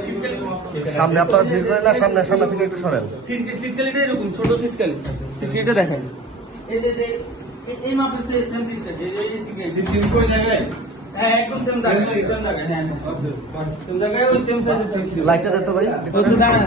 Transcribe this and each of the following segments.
সিটকেল সামনে আপনারা ভিড় করেন না, সামনে সামনে থেকে একটু সরেন। সিটকালিটা এরকম, ছোট সিটকালি সিটকালিটা দেখেন। এই যে, এই- মাপের সেম সিস্টেম এই যে সিটকালি সিটকালি কই জায়গায় হ্যাঁ একদম সেম জায়গায় সেম জায়গায় হ্যাঁ সেম জায়গায় ওই সেম সাইজের সিটকালি লাইটটা দেন তো ভাই হচ্ছে দাঁড়া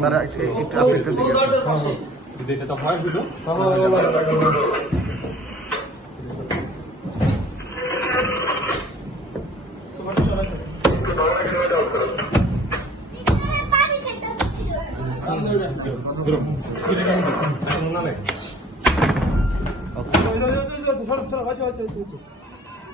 স্যার একটু দিকে